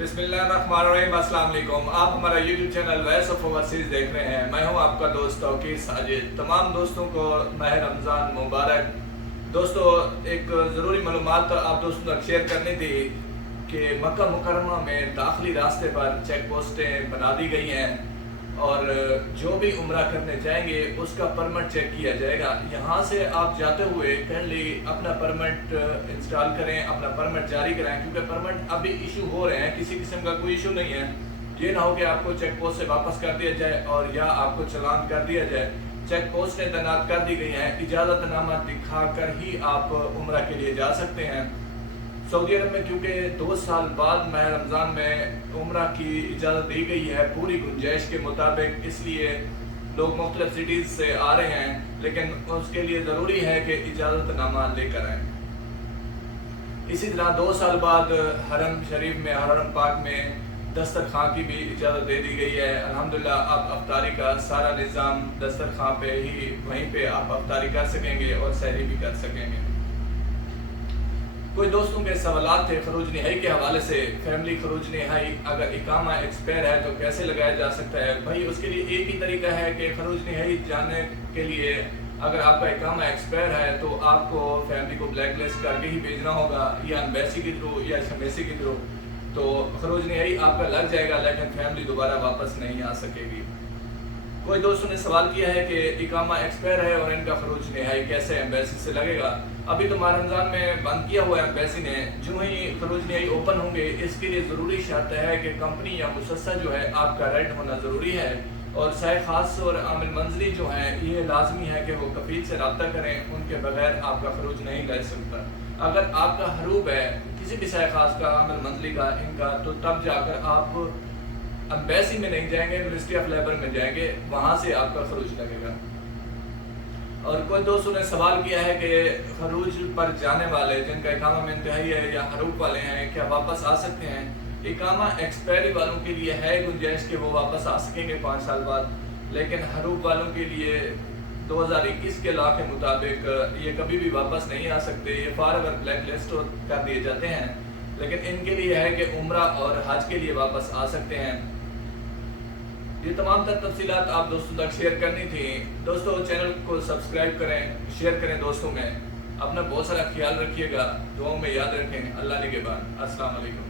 बिस्मिल्लाहिर्रहमानिर्रहीम। अस्सलाम वालेकुम। आप हमारा YouTube channel voice of overseas देख रहे हैं। मैं हूं आपका दोस्त तौकीर साजिद। तमाम दोस्तों को माह रमज़ान मुबारक। दोस्तों, एक ज़रूरी मालूमात आप दोस्तों तक शेयर करनी थी कि मक्का मुकर्रमा में दाखिली रास्ते पर चेक पोस्टें बना दी गई हैं और जो भी उम्रा करने जाएंगे उसका परमिट चेक किया जाएगा। यहाँ से आप जाते हुए पहले अपना परमिट इंस्टॉल करें, अपना परमिट जारी कराएं, क्योंकि परमिट अभी इशू हो रहे हैं, किसी किस्म का कोई इशू नहीं है। ये ना हो कि आपको चेक पोस्ट से वापस कर दिया जाए और या आपको चालान कर दिया जाए। चेक पोस्टें तैनात कर दी गई हैं, इजाज़तनामा दिखा कर ही आप उम्रा के लिए जा सकते हैं। सऊदी अरब में क्योंकि 2 साल बाद माह रमज़ान में उम्रा की इजाज़त दी गई है पूरी गुंजाइश के मुताबिक, इसलिए लोग मुख्तलिफ सिटीज़ से आ रहे हैं, लेकिन उसके लिए ज़रूरी है कि इजाज़तनामा लेकर आएँ। इसी तरह 2 साल बाद हरम शरीफ में, हरम पाक में दस्तरखान की भी इजाज़त दे दी गई है। अल्हम्दुलिल्लाह अब अफ्तारी का सारा निज़ाम दस्तरखान पे ही, वहीं पे आप अफ्तारी कर सकेंगे और सहरी भी कर सकेंगे। कोई दोस्तों के सवालात थे खरूज निहाई के हवाले से। फैमिली खरूज निहाई अगर इकामा एक्सपायर है तो कैसे लगाया जा सकता है? भाई, उसके लिए एक ही तरीका है कि खरूज निहाई जाने के लिए अगर आपका इकामा एक्सपायर है तो आपको फैमिली को ब्लैक लिस्ट करके ही भेजना होगा, या एम्बेसी के थ्रू या शमेसी के थ्रू। तो खरूज निहाई आपका लग जाएगा, लेकिन फैमिली दोबारा वापस नहीं आ सकेगी। कोई दोस्तों ने सवाल किया है कि इकामा एक्सपायर है और इनका खरूज निहाई कैसे एम्बेसी से लगेगा? अभी तो माह रमज़ान में बंद किया हुआ है एम्बेसी ने। जो ही खरूज निहाई ओपन होंगे, इसके लिए ज़रूरी शर्त है कि कंपनी या मुसस्सा जो है आपका रेड होना ज़रूरी है, और साय खास और आमिल मंजरी जो हैं ये लाजमी है कि वो कफील से रब्ता करें, उनके बगैर आपका खरूज नहीं ले सकता। अगर आपका हरूब है किसी भी साय खास का, आमिल मंजरी का, इनका, तो तब जाकर आप एम्बेसी में नहीं जाएंगे, मिनिस्ट्री ऑफ लेबर में जाएंगे, वहाँ से आपका खरूज लगेगा। और कोई दोस्तों ने सवाल किया है कि खरूज पर जाने वाले जिनका इकामा में इंतहाई है या हरूब वाले हैं, क्या वापस आ सकते हैं? इकामा एक्सपायरी वालों के लिए है गुंजाइश कि वो वापस आ सकेंगे 5 साल बाद, लेकिन हरूब वालों के लिए 2021 के लॉ के मुताबिक ये कभी भी वापस नहीं आ सकते। ये फॉरएवर ब्लैक लिस्ट कर दिए जाते हैं, लेकिन इनके लिए है कि उम्रा और हज के लिए वापस आ सकते हैं। ये तमाम तर तफसीलात आप दोस्तों तक शेयर करनी थी। दोस्तों, चैनल को सब्सक्राइब करें, शेयर करें दोस्तों में। अपना बहुत सारा ख्याल रखिएगा, दुआओं में याद रखें। अल्लाह निगहबान। अस्सलाम वालेकुम।